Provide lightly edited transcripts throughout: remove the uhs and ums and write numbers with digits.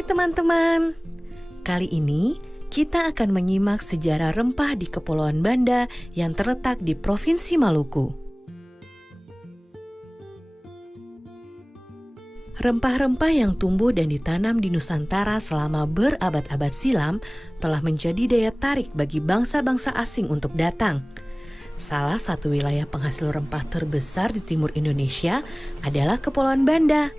Hai teman-teman, kali ini kita akan menyimak sejarah rempah di Kepulauan Banda yang terletak di Provinsi Maluku. Rempah-rempah yang tumbuh dan ditanam di Nusantara selama berabad-abad silam telah menjadi daya tarik bagi bangsa-bangsa asing untuk datang. Salah satu wilayah penghasil rempah terbesar di timur Indonesia adalah Kepulauan Banda.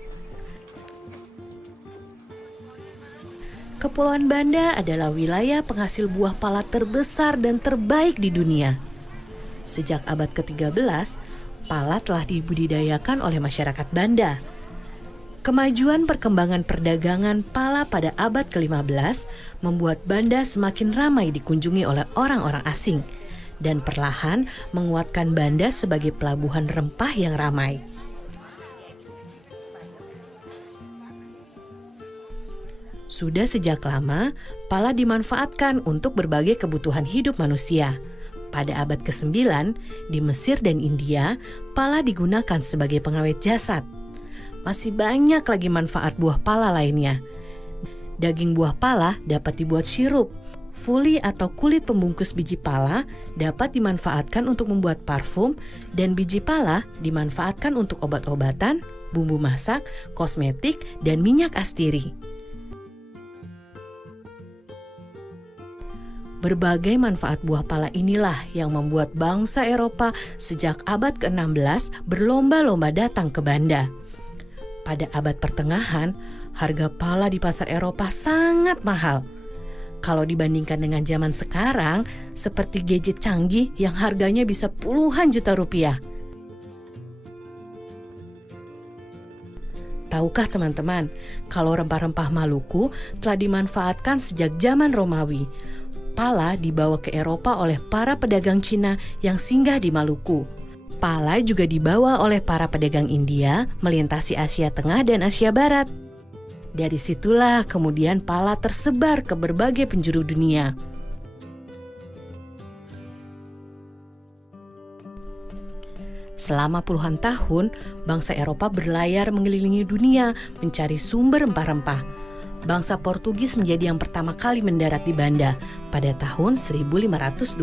Kepulauan Banda adalah wilayah penghasil buah pala terbesar dan terbaik di dunia. Sejak abad ke-13, pala telah dibudidayakan oleh masyarakat Banda. Kemajuan perkembangan perdagangan pala pada abad ke-15 membuat Banda semakin ramai dikunjungi oleh orang-orang asing dan perlahan menguatkan Banda sebagai pelabuhan rempah yang ramai. Sudah sejak lama, pala dimanfaatkan untuk berbagai kebutuhan hidup manusia. Pada abad ke-9, di Mesir dan India, pala digunakan sebagai pengawet jasad. Masih banyak lagi manfaat buah pala lainnya. Daging buah pala dapat dibuat sirup. Fuli atau kulit pembungkus biji pala dapat dimanfaatkan untuk membuat parfum, dan biji pala dimanfaatkan untuk obat-obatan, bumbu masak, kosmetik, dan minyak astiri. Berbagai manfaat buah pala inilah yang membuat bangsa Eropa sejak abad ke-16 berlomba-lomba datang ke Banda. Pada abad pertengahan, harga pala di pasar Eropa sangat mahal. Kalau dibandingkan dengan zaman sekarang, seperti gadget canggih yang harganya bisa puluhan juta rupiah. Tahukah teman-teman, kalau rempah-rempah Maluku telah dimanfaatkan sejak zaman Romawi. Pala dibawa ke Eropa oleh para pedagang Cina yang singgah di Maluku. Pala juga dibawa oleh para pedagang India melintasi Asia Tengah dan Asia Barat. Dari situlah kemudian pala tersebar ke berbagai penjuru dunia. Selama puluhan tahun, bangsa Eropa berlayar mengelilingi dunia mencari sumber rempah-rempah. Bangsa Portugis menjadi yang pertama kali mendarat di Banda pada tahun 1512.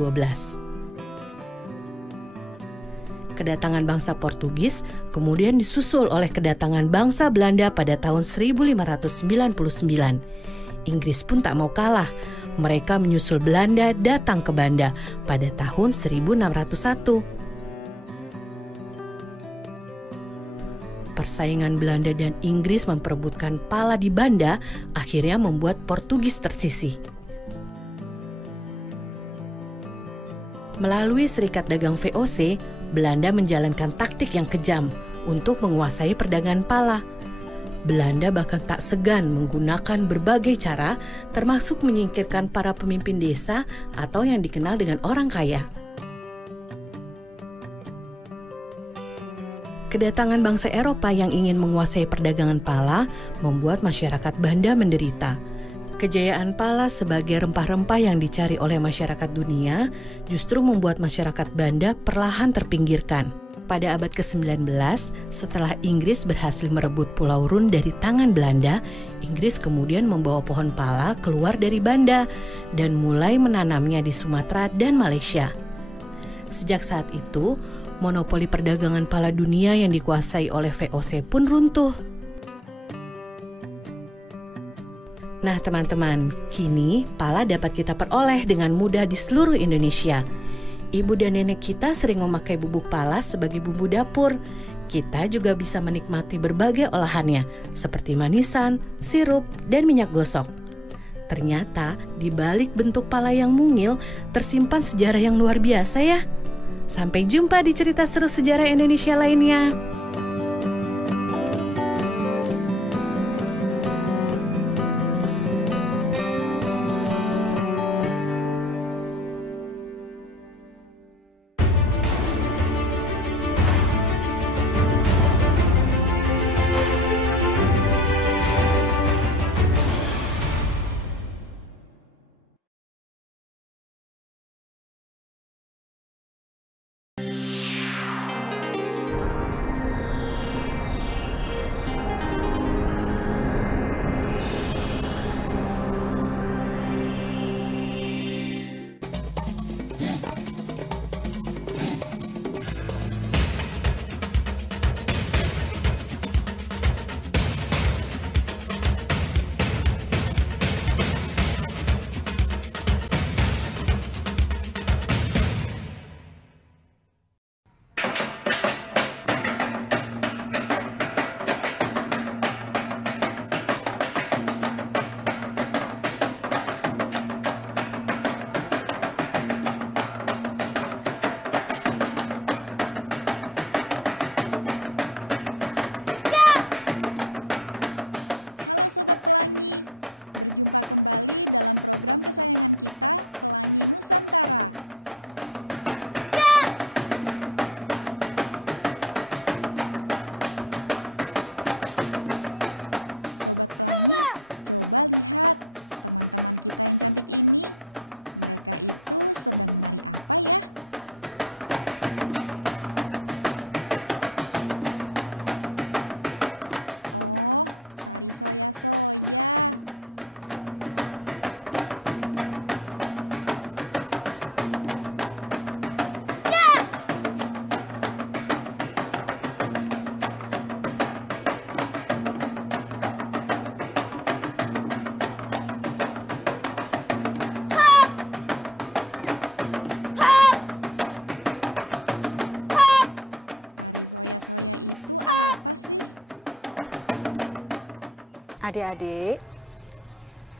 Kedatangan bangsa Portugis kemudian disusul oleh kedatangan bangsa Belanda pada tahun 1599. Inggris pun tak mau kalah. Mereka menyusul Belanda datang ke Banda pada tahun 1601. Persaingan Belanda dan Inggris memperebutkan pala di Banda akhirnya membuat Portugis tersisih. Melalui Serikat Dagang VOC, Belanda menjalankan taktik yang kejam untuk menguasai perdagangan pala. Belanda bahkan tak segan menggunakan berbagai cara, termasuk menyingkirkan para pemimpin desa atau yang dikenal dengan orang kaya. Kedatangan bangsa Eropa yang ingin menguasai perdagangan pala membuat masyarakat Banda menderita. Kejayaan pala sebagai rempah-rempah yang dicari oleh masyarakat dunia justru membuat masyarakat Banda perlahan terpinggirkan. Pada abad ke-19, setelah Inggris berhasil merebut Pulau Run dari tangan Belanda, Inggris kemudian membawa pohon pala keluar dari Banda dan mulai menanamnya di Sumatera dan Malaysia. Sejak saat itu, monopoli perdagangan pala dunia yang dikuasai oleh VOC pun runtuh. Nah teman-teman, kini pala dapat kita peroleh dengan mudah di seluruh Indonesia. Ibu dan nenek kita sering memakai bubuk pala sebagai bumbu dapur. Kita juga bisa menikmati berbagai olahannya, seperti manisan, sirup, dan minyak gosok. Ternyata di balik bentuk pala yang mungil tersimpan sejarah yang luar biasa ya. Sampai jumpa di cerita seru sejarah Indonesia lainnya. Sobat Pelangi. Berjumpa kembali dalam program kesayangan kita, Pelangi Nusantara. Sobat Pelangi, coba lihat teman-teman kita yang cantik ini. Mereka itu sedang menari apa ya? Oh, tari soya-soya. Tari soya-soya itu apa sih? Adik-adik,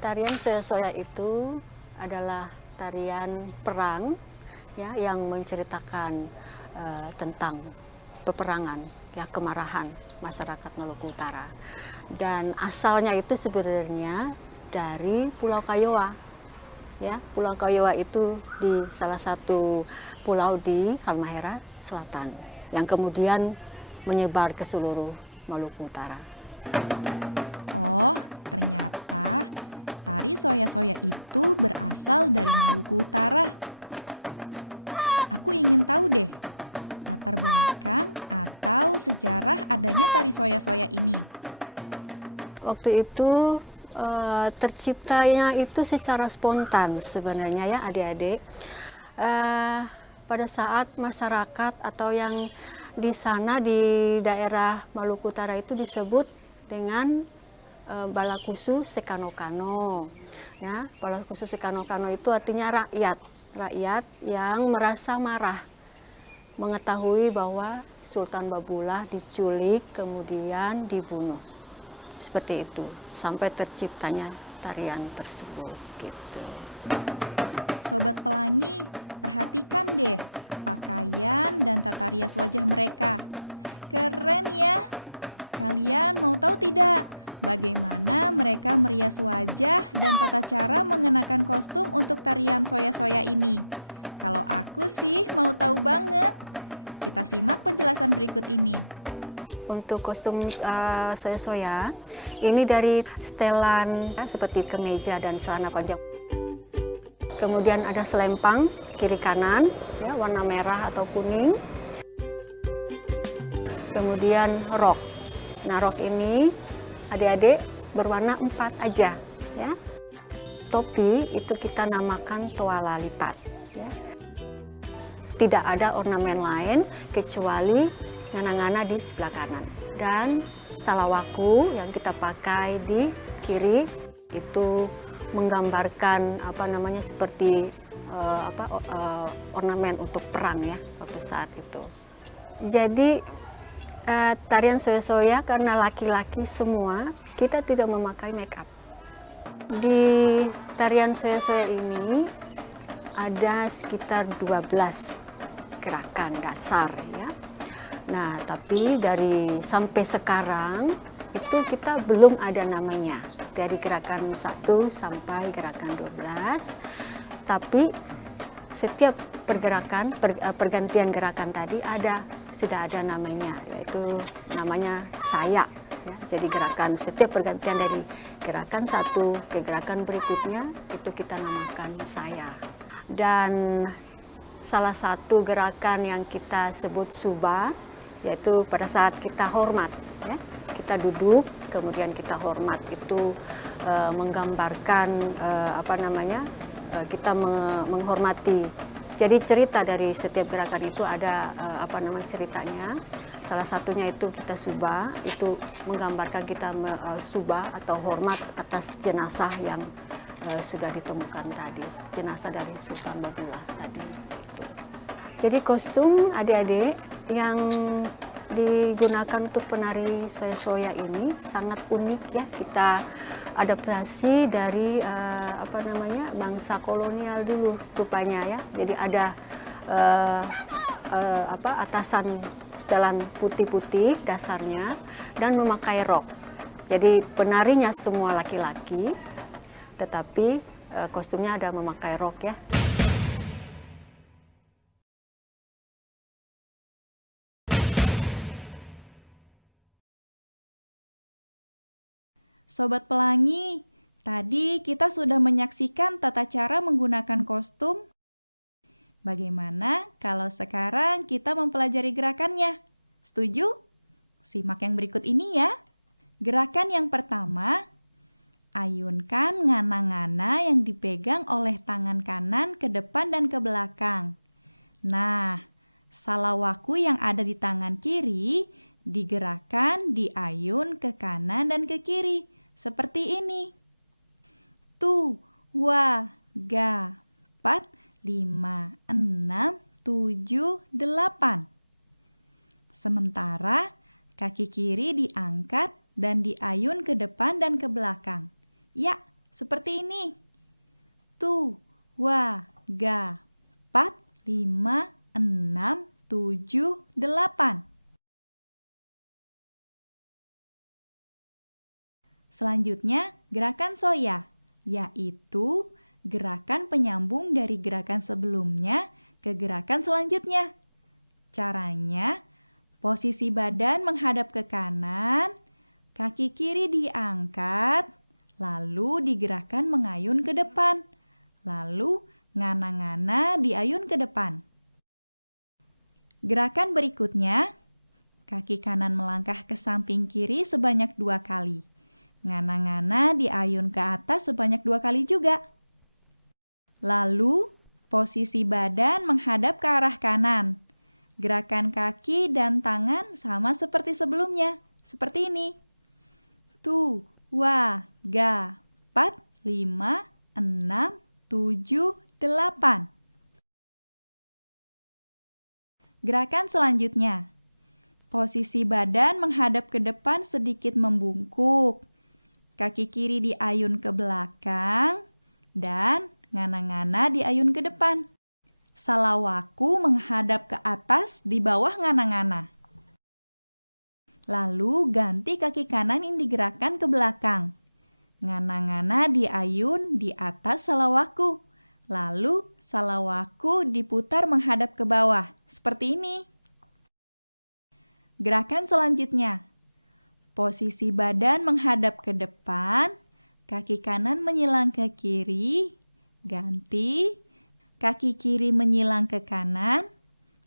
tarian soya-soya itu adalah tarian perang ya yang menceritakan tentang peperangan ya, kemarahan masyarakat Maluku Utara. Dan asalnya itu sebenarnya dari Pulau Kayowa. Ya, Pulau Kayowa itu di salah satu pulau di Halmahera Selatan yang kemudian menyebar ke seluruh Maluku Utara. Oh, ternyata tari soya-soya itu berasal dari Maluku Utara. Aku ingin tahu deh, latar belakang atau sejarah adanya tari soya-soya ini. Waktu itu terciptanya itu secara spontan sebenarnya ya adik-adik. Pada saat masyarakat atau yang di sana di daerah Maluku Utara itu disebut dengan Balakusu Sekano-Kano. Ya, Balakusu Sekano-Kano itu artinya rakyat yang merasa marah mengetahui bahwa Sultan Babullah diculik kemudian dibunuh. Seperti itu sampai terciptanya tarian tersebut gitu. Sobat Pelangi, perhatikan deh pakaian dan tata rias wajah mereka. Keren ya. Kalian mau tahu tidak bagaimana mereka merias wajah dan tata cara mengenakan kostum untuk tarian soya-soya ini? Kalau aku sih mau tahu banget. Kita simak penjelasan berikut ini. Untuk kostum soya-soya, ini dari setelan ya, seperti kemeja dan celana panjang. Kemudian ada selempang kiri kanan, ya, warna merah atau kuning. Kemudian rok. Nah, rok ini adik-adik berwarna 4 aja. Ya. Topi itu kita namakan toala lipat. Ya. Tidak ada ornamen lain kecuali ngana-ngana di sebelah kanan. Dan salawaku yang kita pakai di kiri itu menggambarkan seperti ornamen untuk perang ya waktu saat itu. Jadi tarian soya-soya karena laki-laki semua, kita tidak memakai make up. Di tarian soya-soya ini ada sekitar 12 gerakan dasar ya. Nah, tapi sampai sekarang itu kita belum ada namanya. Dari gerakan 1 sampai gerakan 12. Tapi setiap pergantian gerakan tadi sudah ada namanya, yaitu namanya saya. Ya, jadi setiap pergantian dari gerakan 1 ke gerakan berikutnya itu kita namakan saya. Dan salah satu gerakan yang kita sebut suba, yaitu pada saat kita hormat, ya, kita duduk, kemudian kita hormat itu menggambarkan kita menghormati. Jadi cerita dari setiap gerakan itu ada ceritanya. Salah satunya itu kita suba, itu menggambarkan kita suba atau hormat atas jenazah yang sudah ditemukan tadi, jenazah dari Sultan Babullah tadi. Itu. Jadi kostum adik-adik yang digunakan untuk penari soya-soya ini sangat unik ya. Kita adaptasi dari bangsa kolonial dulu rupanya ya. Jadi ada atasan setelan putih-putih dasarnya dan memakai rok. Jadi penarinya semua laki-laki, tetapi kostumnya ada memakai rok ya. Sobat Pelangi, tadi kita sudah menyaksikan tata cara menggunakan kostum. Bagaimana kalau sekarang kita mempelajari gerakannya? Setuju? Simak yang berikut ini ya. Gerakan yang pertama, ayunkan ngana-ngana yang dipegang oleh tangan kanan ke depan dan ke belakang. Nah, salawaku yang ada di tangan kiri digerakkan, diayun ke kanan dan ke kiri. Seperti ini. Tu, wa, ga, 4, 5, 6, 7, 8. Sementara kaki kiri diangkat dan diayun ke depan dan ke belakang. Ya, seperti ini. Tu, wa, ga, 4, 5, 6, 7, 8. Selanjutnya, gerakan soya, yaitu gerakan penyambung dari gerakan sebelumnya ke gerakan selanjutnya. Caranya, posisi badan menghadap ke kanan, kaki kiri diangkat, lalu digerakkan mengayun ke depan, lalu ngana-ngana diayun ke depan. Gerakan berikutnya, kaki kanan melangkah ke samping kiri sebanyak 2 kali. Ngana-ngana diayun ke atas sebanyak 2 kali juga. Lalu, posisi badan menghadap ke arah kanan. Gerakan kaki dan tangan sama seperti sebelumnya. Seperti ini. Tu, wa, ga, 4, 5, 6, 7, 8. Gerakan selanjutnya. Posisi badan menghadap ke depan sedikit membungkuk. Kaki kiri diayun ke belakang dan ngana-ngana diayun ke depan. Salawaku menghadap ke atas di bawah ngana-ngana. Lalu ganti kaki kanan yang digerakkan ke belakang. Ngana-ngana diayun di atas salawaku. Lalu salawaku diputar menghadap ke bawah. Seperti ini. Gerakan selanjutnya. Posisi badan menghadap ke depan, kaki kanan menyilang ke kiri, ganti, kaki kiri menyilang ke kanan,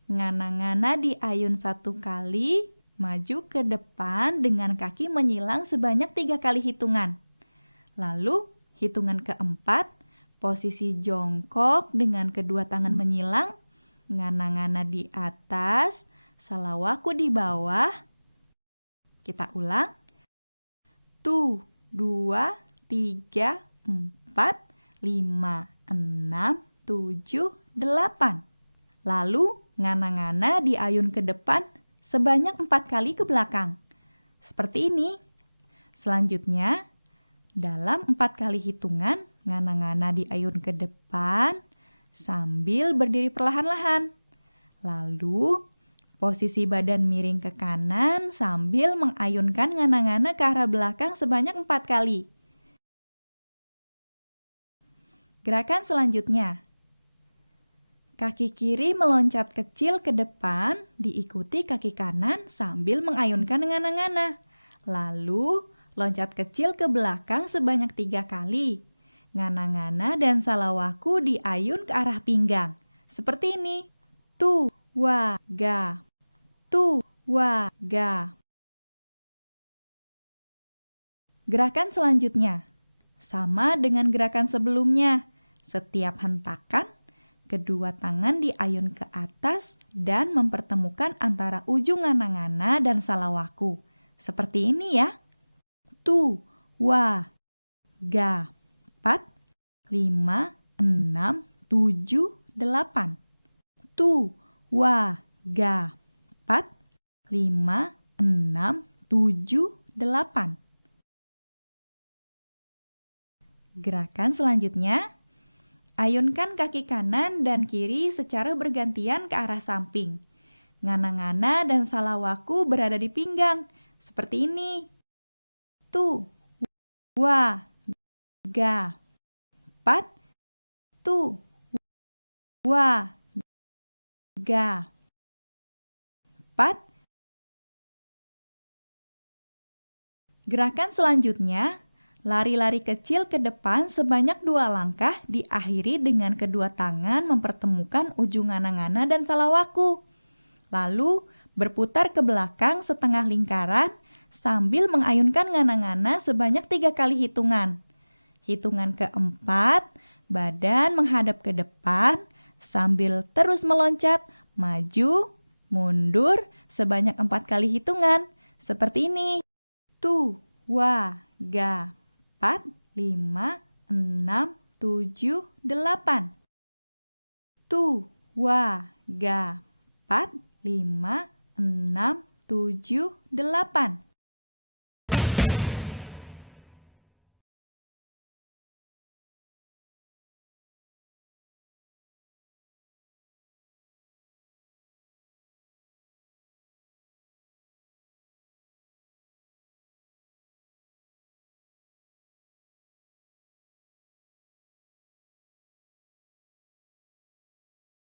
ngana-ngana diayun 1 kali, maju ke depan dengan kaki menyilang sebanyak 3 kali hitungan. Lalu, hitungan keempat, posisi jongkok dengan kedua tangan menyilang, ngana-ngana di atas, salawaku di bawah. Kita ulang. Tu, 2, 3, 4, 5, 6, 7, 8. Lalu, ngana-ngana diayun ke depan sebanyak 4 kali ke belakang. Seperti ini. Selanjutnya, dalam 4 kali hitungan, ngana-ngana diayun ke depan sambil berdiri perlahan-lahan. Lalu, posisi badan miring ke kanan sambil mengayunkan ngana-ngana ke arah belakang sebanyak 4 kali. Gerakan selanjutnya. Kaki kiri meloncat kecil ke depan, diikuti kaki kanan sambil mengayunkan ngana-ngana. Lalu, loncat kecil ke belakang sebanyak 3 kali. Ngana-ngana dan salawaku diayun ke arah pinggang. Seperti ini. Tu, wa, ga. Tu, wa, ga. Gerakan selanjutnya. Sama dengan gerakan sebelumnya. Setiap hentakan, kedua tangan diayun ke atas dan mempertemukan antara ujung ngana-ngana dan salawaku. Seperti ini ya. Tu, wa, ga. 4, 5, 6, 7, 8. Tu, wa, ga. 4, 5, 6, 7, 8. Gerakan selanjutnya, ayunkan kaki kanan dan kiri secara bergantian ke arah samping. Ngana-ngana dan salawaku berada di pinggang, seperti ini. tu, wa, ga, pat, tu, wa, ga, pat. Gerakan selanjutnya, lari-lari kecil ke depan sebanyak 2 langkah diakhiri dengan kedua tangan mempertemukan ujung ngana-ngana dan salawaku. Lalu berputar ke belakang setengah lingkaran sambil mengayunkan ngana-ngana sebanyak 3 kali hitungan. Hitungan keempat, badan menghadap ke depan sambil terus meloncat, maju, mundur sebanyak 4 kali hitungan. Seperti ini. Tu, wa, ga, pat, 5, 6, 7, 8. Tu, wa, ga, pat, 5, 6, 7, 8.